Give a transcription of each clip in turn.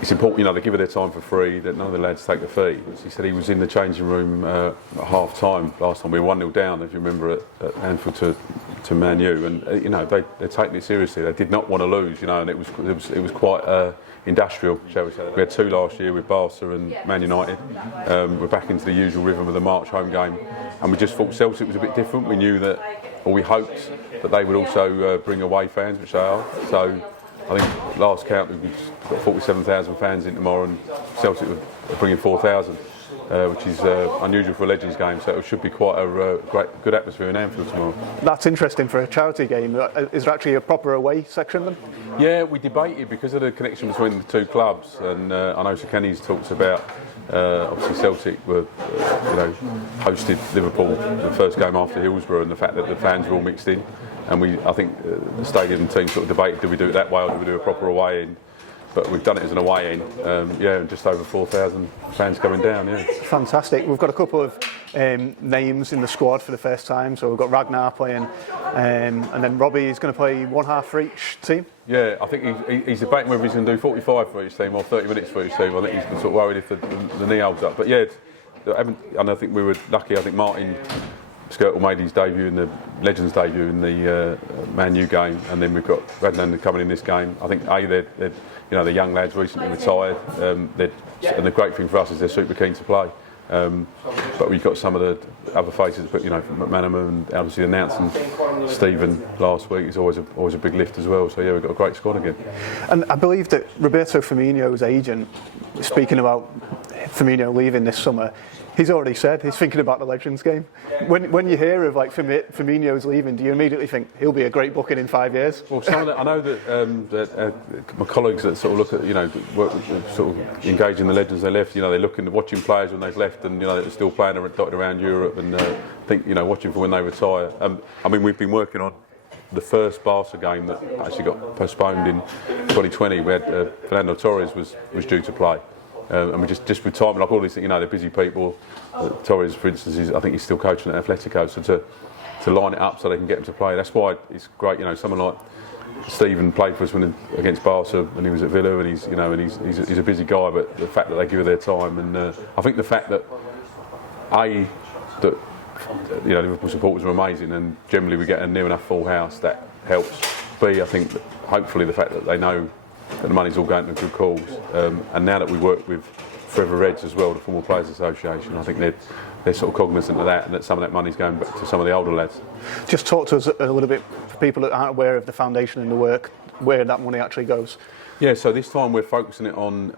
it's important, they give her their time for free, that none of the lads take the fee. As he said, he was in the changing room at half time last time. We were 1-0 down, if you remember, at Anfield to Man U, and they're taking it seriously. They did not want to lose, and it was quite industrial, shall we say. We had 2 last year with Barca and Man United. We're back into the usual rhythm of the March home game, and we just thought Celtic was a bit different. We knew that, or we hoped that they would also bring away fans, which they are. So I think last count we've got 47,000 fans in tomorrow, and Celtic are bringing 4,000, which is unusual for a Legends game. So it should be quite a good atmosphere in Anfield tomorrow. That's interesting for a charity game. Is there actually a proper away section then? Yeah, we debated because of the connection between the 2 clubs, and I know Sir Kenny's talked about. Obviously Celtic were, hosted Liverpool the first game after Hillsborough, and the fact that the fans were all mixed in. And I think the stadium team sort of debated, do we do it that way or do we do a proper away end? But we've done it as an away end, and just over 4,000 fans coming down, yeah. Fantastic. We've got a couple of names in the squad for the first time. So we've got Ragnar playing, and then Robbie is going to play one half for each team. Yeah, I think he's debating whether he's going to do 45 for each team or 30 minutes for each team. I think he's sort of worried if the knee holds up. But yeah, I think we were lucky. I think Martin Skirtle made his debut in the Legends debut in the Man U game, and then we've got Radlander coming in this game. I think they're young lads recently retired, and the great thing for us is they're super keen to play. But we've got some of the other faces, but McManaman and obviously announcing Stephen last week is always a big lift as well. So yeah, we've got a great squad again. And I believe that Roberto Firmino's agent, speaking about Firmino leaving this summer, he's already said he's thinking about the Legends game. When you hear of Firmino's leaving, do you immediately think he'll be a great booking in 5 years? Well, I know that my colleagues that sort of look at sort of engage in the Legends they left. They're looking, watching players when they've left, and they're still playing dotted around Europe, and watching for when they retire. We've been working on the first Barca game that actually got postponed in 2020. We had Fernando Torres was due to play. And we just with time, like all these things, they're busy people. Torres, for instance, I think he's still coaching at Atletico, so to line it up so they can get him to play. That's why it's great. someone like Stephen played for us against Barca when he was at Villa, and he's a busy guy. But the fact that they give her their time, and I think the fact that Liverpool supporters are amazing, and generally we get a near enough full house that helps. B, I think that hopefully the fact that they know that the money's all going to good cause, and now that we work with Forever Reds as well, the Former Players Association, I think they're sort of cognizant of that, and that some of that money's going back to some of the older lads. Just talk to us a little bit, for people that aren't aware of the foundation and the work, where that money actually goes. Yeah, so this time we're focusing it on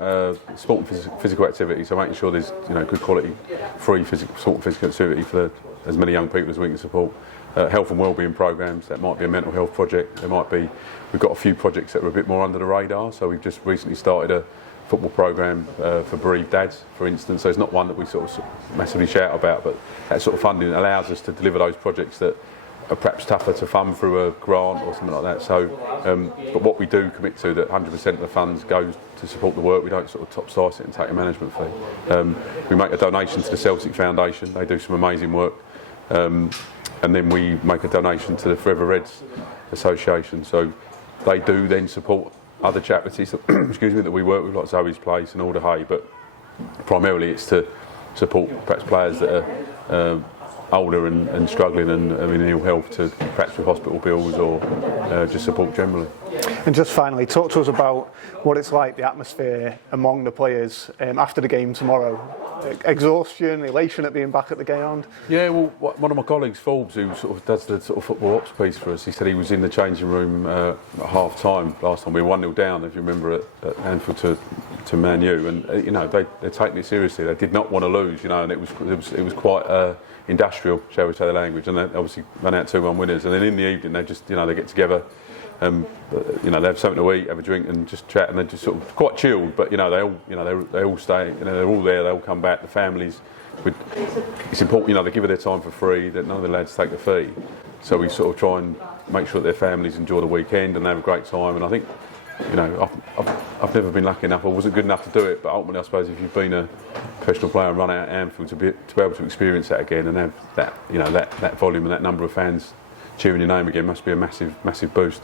sport and physical activity, so making sure there's good quality, free sport and physical activity for as many young people as we can support. Health and wellbeing programs, that might be a mental health project, we've got a few projects that are a bit more under the radar, so we've just recently started a football program for bereaved dads, for instance, so it's not one that we sort of massively shout about, but that sort of funding allows us to deliver those projects that are perhaps tougher to fund through a grant or something like that. So, but what we do commit to, that 100% of the funds goes to support the work. We don't sort of top slice it and take a management fee. We make a donation to the LFC Foundation. They do some amazing work. And then we make a donation to the Forever Reds Association. So they do then support other charities that we work with, like Zoe's Place and Alder Hay, but primarily it's to support perhaps players that are older and struggling and in ill health, to perhaps with hospital bills or just support generally. And just finally, talk to us about what it's like, the atmosphere among the players after the game tomorrow. Exhaustion, elation at being back at the ground. Yeah, well, one of my colleagues, Forbes, who sort of does the sort of football ops piece for us, he said he was in the changing room at half time last time. We were 1-0 down, if you remember, at Anfield to Man U, and they're taking it seriously. They did not want to lose, and it was quite industrial, shall we say the language, and they obviously ran out 2-1 winners. And then in the evening, they just they get together. They have something to eat, have a drink, and just chat, and they're just sort of quite chilled. But they all stay. They're all there. They all come back. The families. It's important. They give her their time for free. That none of the lads take the fee. So we sort of try and make sure that their families enjoy the weekend and they have a great time. And I think, I've never been lucky enough. I wasn't good enough to do it. But ultimately, I suppose if you've been a professional player and run out at Anfield to be able to experience that again and have that that volume and that number of fans cheering your name again must be a massive boost.